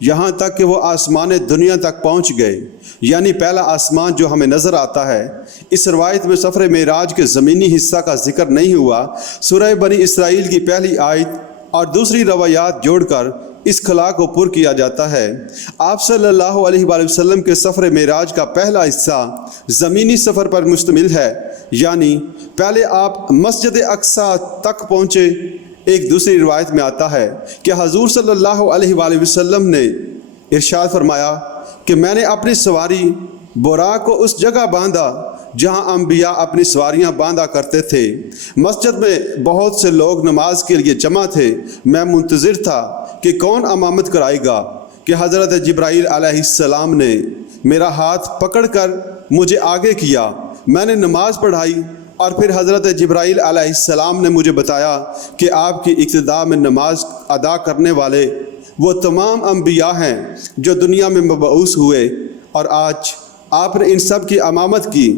یہاں تک کہ وہ آسمان دنیا تک پہنچ گئے، یعنی پہلا آسمان جو ہمیں نظر آتا ہے۔ اس روایت میں سفر معراج کے زمینی حصہ کا ذکر نہیں ہوا۔ سورہ بنی اسرائیل کی پہلی آیت اور دوسری روایات جوڑ کر اس خلا کو پر کیا جاتا ہے۔ آپ صلی اللہ علیہ وآلہ وسلم کے سفر معراج کا پہلا حصہ زمینی سفر پر مشتمل ہے، یعنی پہلے آپ مسجد اقصی تک پہنچے۔ ایک دوسری روایت میں آتا ہے کہ حضور صلی اللہ علیہ وآلہ وسلم نے ارشاد فرمایا کہ میں نے اپنی سواری براق کو اس جگہ باندھا جہاں انبیاء اپنی سواریاں باندھا کرتے تھے۔ مسجد میں بہت سے لوگ نماز کے لیے جمع تھے۔ میں منتظر تھا کہ کون امامت کرائے گا کہ حضرت جبرائیل علیہ السلام نے میرا ہاتھ پکڑ کر مجھے آگے کیا۔ میں نے نماز پڑھائی اور پھر حضرت جبرائیل علیہ السلام نے مجھے بتایا کہ آپ کی ابتدا میں نماز ادا کرنے والے وہ تمام انبیاء ہیں جو دنیا میں مبعوث ہوئے، اور آج آپ نے ان سب کی امامت کی۔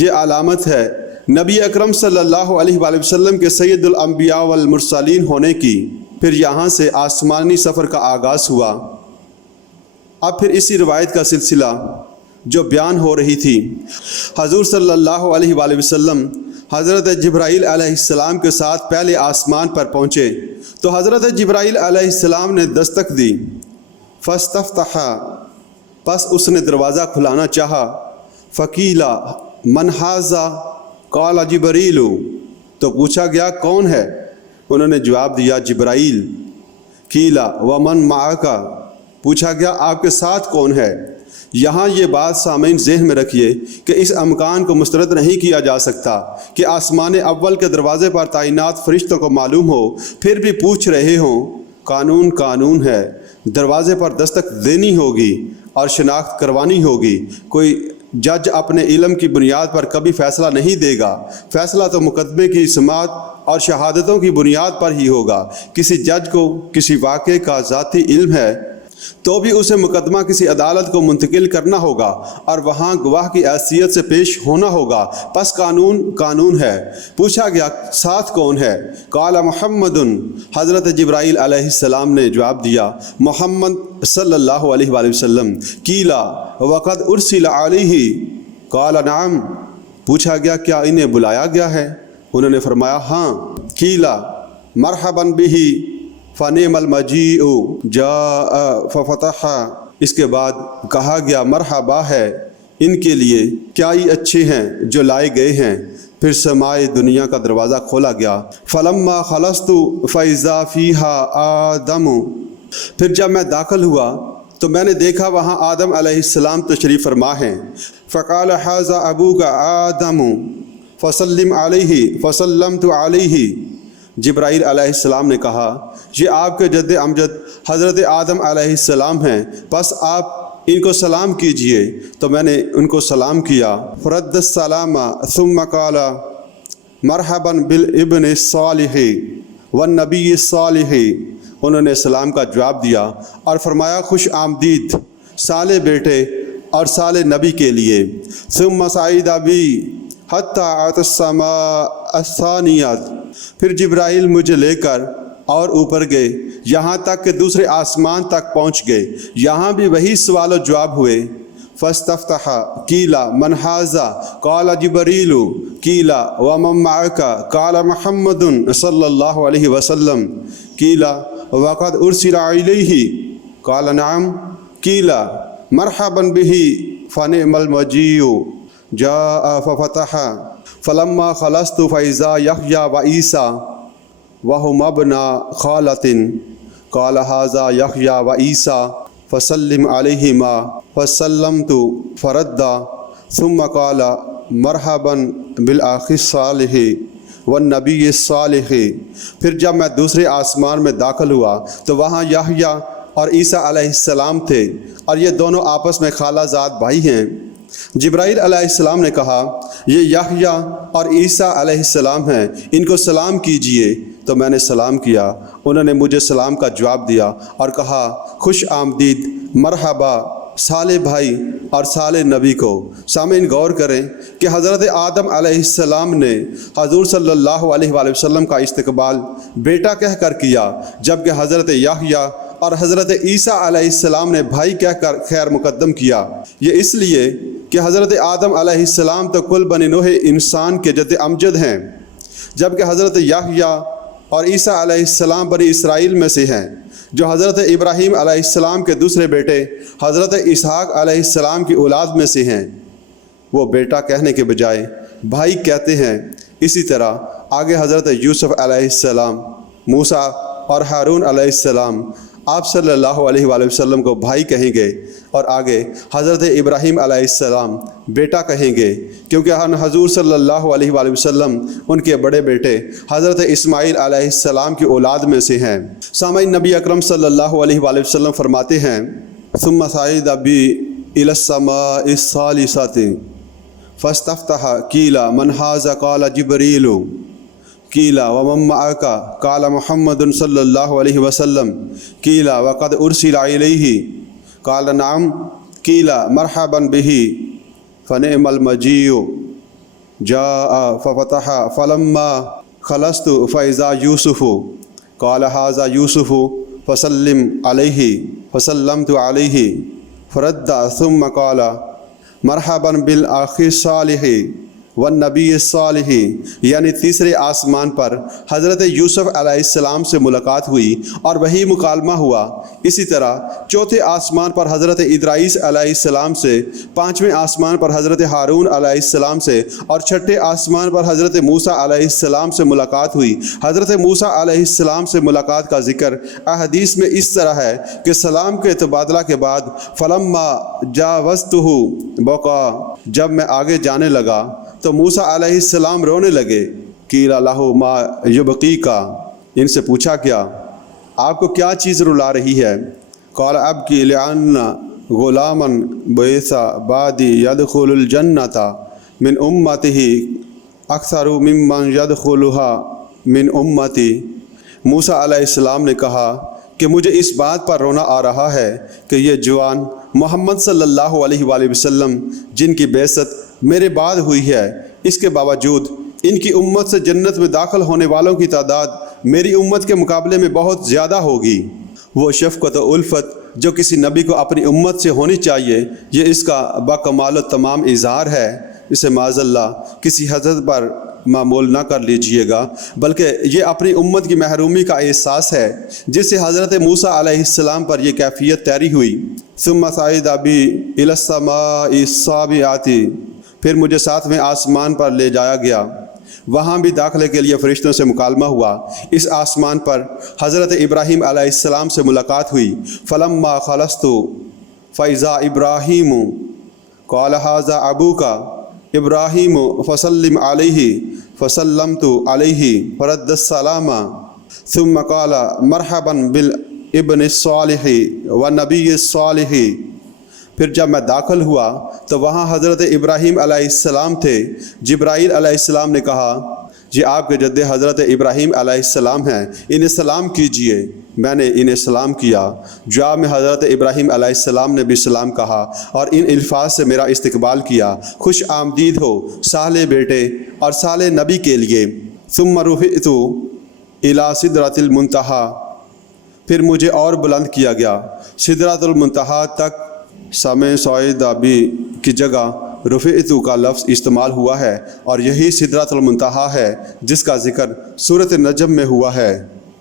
یہ علامت ہے نبی اکرم صلی اللہ علیہ وآلہ وسلم کے سید الانبیاء والمرسلین ہونے کی۔ پھر یہاں سے آسمانی سفر کا آغاز ہوا۔ اب پھر اسی روایت کا سلسلہ جو بیان ہو رہی تھی، حضور صلی اللہ علیہ وآلہ وسلم حضرت جبرائیل علیہ السلام کے ساتھ پہلے آسمان پر پہنچے تو حضرت جبرائیل علیہ السلام نے دستک دی۔ فاستفتح، پس اس نے دروازہ کھلانا چاہا۔ فقیلا من ھذا، قال جبرائیل، تو پوچھا گیا کون ہے؟ انہوں نے جواب دیا جبرائیل۔ قیلا ومن معک، پوچھا گیا آپ کے ساتھ کون ہے؟ یہاں یہ بات سامعین ذہن میں رکھیے کہ اس امکان کو مسترد نہیں کیا جا سکتا کہ آسمان اول کے دروازے پر تعینات فرشتوں کو معلوم ہو پھر بھی پوچھ رہے ہوں۔ قانون ہے، دروازے پر دستک دینی ہوگی اور شناخت کروانی ہوگی۔ کوئی جج اپنے علم کی بنیاد پر کبھی فیصلہ نہیں دے گا، فیصلہ تو مقدمے کی سماعت اور شہادتوں کی بنیاد پر ہی ہوگا۔ کسی جج کو کسی واقعے کا ذاتی علم ہے تو بھی اسے مقدمہ کسی عدالت کو منتقل کرنا ہوگا اور وہاں گواہ کی حیثیت سے پیش ہونا ہوگا۔ پس قانون ہے۔ پوچھا گیا ساتھ کون ہے؟ قال محمد، حضرت جبرائیل علیہ السلام نے جواب دیا محمد صلی اللہ علیہ وآلہ وسلم۔ قیلا وقد ارسل علیہ، قال نعم، پوچھا گیا کیا انہیں بلایا گیا ہے؟ انہوں نے فرمایا ہاں۔ قیلا مرحبا بہ فنعم المجیء جاء ففتح، اس کے بعد کہا گیا مرحبا ہے ان کے لیے، کیا ہی اچھے ہیں جو لائے گئے ہیں۔ پھر سمائے دنیا کا دروازہ کھولا گیا۔ فلما خلصت فاذا فیہا آدم، پھر جب میں داخل ہوا تو میں نے دیکھا وہاں آدم علیہ السلام تشریف فرما ہیں۔ فقال ھذا ابوک آدم فسلم علیہ فسلمت علیہ، جبرائیل علیہ السلام نے کہا یہ آپ کے جد امجد حضرت آدم علیہ السلام ہیں، بس آپ ان کو سلام کیجئے۔ تو میں نے ان کو سلام کیا۔ فرد السلام ثم قال مرحبا بالابن الصالح والنبی الصالح، انہوں نے سلام کا جواب دیا اور فرمایا خوش آمدید صالح بیٹے اور صالح نبی کے لیے۔ ثم صعد بی حتی اتى السماء الثانیۃ، پھر جبرائیل مجھے لے کر اور اوپر گئے یہاں تک کہ دوسرے آسمان تک پہنچ گئے۔ یہاں بھی وہی سوال و جواب ہوئے۔ فاستفتح قیلا من ھذا قال جبرائیل قیلا ومن معک قال محمد صلی اللہ علیہ وسلم قیلا وقد ارسل الیہ قال نعم قیلا مرحبا بہ فنعم المجیء جاء ففتح فلما خلصت فاذا یحییٰ وعیسیٰ وہما ابنا خالۃ قال ھذا یحییٰ وعیسیٰ فسلم علیہما فسلمت فردا ثم قال مرحبا بالاخ الصالح والنبی الصالح۔ پھر جب میں دوسرے آسمان میں داخل ہوا تو وہاں یحییٰ اور عیسیٰ علیہ السلام تھے، اور یہ دونوں آپس میں خالہ زاد بھائی ہیں۔ جبرائیل علیہ السلام نے کہا یہ یحییٰ اور عیسیٰ علیہ السلام ہیں، ان کو سلام کیجئے۔ تو میں نے سلام کیا، انہوں نے مجھے سلام کا جواب دیا اور کہا خوش آمدید، مرحبا صالح بھائی اور صالح نبی کو۔ سامعین غور کریں کہ حضرت آدم علیہ السلام نے حضور صلی اللہ علیہ وآلہ وسلم کا استقبال بیٹا کہہ کر کیا، جبکہ حضرت یحییٰ اور حضرت عیسیٰ علیہ السلام نے بھائی کہہ کر خیر مقدم کیا۔ یہ اس لیے کہ حضرت آدم علیہ السلام تو کل بنی نوح انسان کے جد امجد ہیں، جبکہ حضرت یحییٰ اور عیسیٰ علیہ السلام بنی اسرائیل میں سے ہیں، جو حضرت ابراہیم علیہ السلام کے دوسرے بیٹے حضرت اسحاق علیہ السلام کی اولاد میں سے ہیں۔ وہ بیٹا کہنے کے بجائے بھائی کہتے ہیں۔ اسی طرح آگے حضرت یوسف علیہ السلام، موسیٰ اور ہارون علیہ السلام آپ صلی اللہ علیہ وآلہ وسلم کو بھائی کہیں گے، اور آگے حضرت ابراہیم علیہ السلام بیٹا کہیں گے، کیونکہ حضور صلی اللہ علیہ وآلہ وسلم ان کے بڑے بیٹے حضرت اسماعیل علیہ السلام کی اولاد میں سے ہیں۔ سامعین، نبی اکرم صلی اللہ علیہ وآلہ وسلم فرماتے ہیں ثم صعد بی الی السماء الثالثة فاستفتح قیل من ھذا قال جبریل قیل ومن معک قال محمد صلی اللہ علیہ وسلم قیل وقد ارسل الیہ قال نعم قیل مرحبا بہ فنعم المجیء جاء ففتح فلما خلصت فاذا یوسف قال ھذا یوسف فسلم علیہ فسلمت علیہ فرد ثم قال مرحبا بالاخ الصالح والنبی الصالح، یعنی تیسرے آسمان پر حضرت یوسف علیہ السلام سے ملاقات ہوئی اور وہی مکالمہ ہوا۔ اسی طرح چوتھے آسمان پر حضرت ادریس علیہ السلام سے، پانچویں آسمان پر حضرت ہارون علیہ السلام سے، اور چھٹے آسمان پر حضرت موسیٰ علیہ السلام سے ملاقات ہوئی۔ حضرت موسیٰ علیہ السلام سے ملاقات کا ذکر احادیث میں اس طرح ہے کہ سلام کے تبادلہ کے بعد فلما جاوزتہ بقا، جب میں آگے جانے لگا تو موسیٰ علیہ السلام رونے لگے۔ قیل لہ ما یبقیک، ان سے پوچھا گیا آپ کو کیا چیز رلا رہی ہے؟ قال ابکی لأن غلاما بعث بعدی یدخل الجنۃ من امتہ اکثر ممن یدخلها من امتی۔ موسیٰ علیہ السلام نے کہا کہ مجھے اس بات پر رونا آ رہا ہے کہ یہ جوان محمد صلی اللہ علیہ وآلہ وسلم جن کی بعثت میرے بعد ہوئی ہے، اس کے باوجود ان کی امت سے جنت میں داخل ہونے والوں کی تعداد میری امت کے مقابلے میں بہت زیادہ ہوگی۔ وہ شفقت و الفت جو کسی نبی کو اپنی امت سے ہونی چاہیے، یہ اس کا باکمال و تمام اظہار ہے۔ اسے معاذ اللہ کسی حضرت پر معمول نہ کر لیجئے گا، بلکہ یہ اپنی امت کی محرومی کا احساس ہے جس سے حضرت موسیٰ علیہ السلام پر یہ کیفیت طاری ہوئی۔ ثم صعد بی الی السماء السابعۃ، پھر مجھے ساتویں آسمان پر لے جایا گیا، وہاں بھی داخلے کے لیے فرشتوں سے مکالمہ ہوا۔ اس آسمان پر حضرت ابراہیم علیہ السلام سے ملاقات ہوئی۔ فلما خلصت فاذا ابراہیم قال ھذا ابوک ابراہیم فسلم علیہ فسلمت علیہ فرد السلام ثم قال مرحبا بالابن الصالح والنبی الصالح۔ پھر جب میں داخل ہوا تو وہاں حضرت ابراہیم علیہ السلام تھے۔ جبرائیل علیہ السلام نے کہا جی آپ کے جد حضرت ابراہیم علیہ السلام ہیں، انہیں سلام کیجئے۔ میں نے انہیں سلام کیا۔ جواب میں حضرت ابراہیم علیہ السلام نے بھی سلام کہا اور ان الفاظ سے میرا استقبال کیا، خوش آمدید ہو صالح بیٹے اور صالح نبی کے لیے۔ ثم رفعت الی سدرۃ المنتہی، پھر مجھے اور بلند کیا گیا سدرۃ المنتہی تک۔ سامع صعد بی کی جگہ رفعت کا لفظ استعمال ہوا ہے اور یہی سدرۃ المنتہی ہے جس کا ذکر سورۃ النجم میں ہوا ہے۔